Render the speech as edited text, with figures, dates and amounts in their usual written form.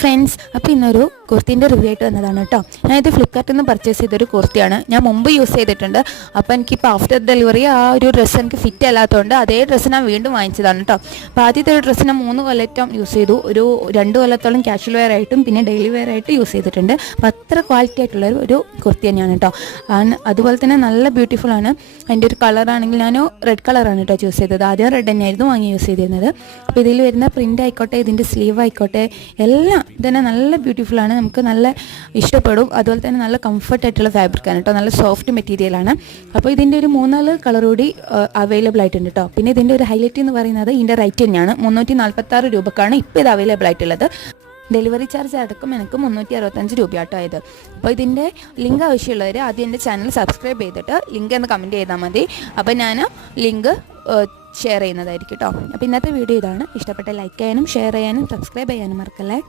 Friends, അപ്പോൾ ഇന്നൊരു കുർത്തീൻ്റെ review ആയിട്ട് വന്നതാണ് കേട്ടോ. ഞാനിത് ഫ്ലിപ്കാർട്ടിൽ നിന്ന് പർച്ചേസ് ചെയ്തൊരു കുർത്തിയാണ്. ഞാൻ മുമ്പ് യൂസ് ചെയ്തിട്ടുണ്ട്. അപ്പോൾ എനിക്കിപ്പോൾ ആഫ്റ്റർ ഡെലിവറി ആ ഒരു ഡ്രസ്സ് എനിക്ക് ഫിറ്റ് അല്ലാത്തതുകൊണ്ട് അതേ ഡ്രസ്സ് ഞാൻ വീണ്ടും വാങ്ങിച്ചതാണ് കേട്ടോ. അപ്പോൾ ആദ്യത്തെ ഒരു ഡ്രസ്സ് ഞാൻ 3 കൊല്ലം യൂസ് ചെയ്തു. ഒരു 2 കൊല്ലത്തോളം കാഷ്വൽ വെയർ ആയിട്ടും പിന്നെ ഡെയിലി വെയർ ആയിട്ട് യൂസ് ചെയ്തിട്ടുണ്ട്. അപ്പോൾ അത്ര ക്വാളിറ്റി ആയിട്ടുള്ള ഒരു കുർത്തി തന്നെയാണ് കേട്ടോ. അതുപോലെ തന്നെ നല്ല ബ്യൂട്ടിഫുൾ ആണ്. അതിൻ്റെ ഒരു കളറാണെങ്കിൽ ഞാൻ റെഡ് കളറാണ് കേട്ടോ ചൂസ് ചെയ്തത്. ആദ്യം റെഡ് തന്നെയായിരുന്നു വാങ്ങി യൂസ് ചെയ്തിരുന്നത്. അപ്പോൾ ഇതിൽ വരുന്ന പ്രിൻ്റ് ആയിക്കോട്ടെ, ഇതിൻ്റെ സ്ലീവ് ആയിക്കോട്ടെ, എല്ലാം ഇതന്നെ നല്ല ബ്യൂട്ടിഫുൾ ആണ്. നമുക്ക് നല്ല ഇഷ്ടപ്പെടും. അതുപോലെ തന്നെ നല്ല കംഫർട്ട് ആയിട്ടുള്ള ഫാബ്രിക്കാണ് കേട്ടോ. നല്ല സോഫ്റ്റ് മെറ്റീരിയലാണ്. അപ്പോൾ ഇതിൻ്റെ ഒരു 3-4 കളർ കൂടി അവൈലബിൾ ആയിട്ടുണ്ട് കേട്ടോ. പിന്നെ ഇതിൻ്റെ ഒരു ഹൈലൈറ്റ് എന്ന് പറയുന്നത് ഇതിൻ്റെ റേറ്റ് തന്നെയാണ്. 346 രൂപക്കാണ് ഇപ്പോൾ ഇത് അവൈലബിൾ ആയിട്ടുള്ളത്. ഡെലിവറി ചാർജ് അടക്കം എനിക്ക് 365 രൂപയാട്ടോ ആയത്. അപ്പോൾ ഇതിൻ്റെ ലിങ്ക് ആവശ്യമുള്ളവർ ആദ്യം എൻ്റെ ചാനൽ സബ്സ്ക്രൈബ് ചെയ്തിട്ട് ലിങ്ക് എന്ന് കമൻറ്റ് ചെയ്താൽ മതി. അപ്പോൾ ഞാൻ ലിങ്ക് ഷെയർ ചെയ്യുന്നതായിരിക്കും കേട്ടോ. അപ്പോൾ ഇന്നത്തെ വീഡിയോ ഇതാണ്. ഇഷ്ടപ്പെട്ട ലൈക്ക് ചെയ്യാനും ഷെയർ ചെയ്യാനും സബ്സ്ക്രൈബ് ചെയ്യാനും മറക്കല്ലേ.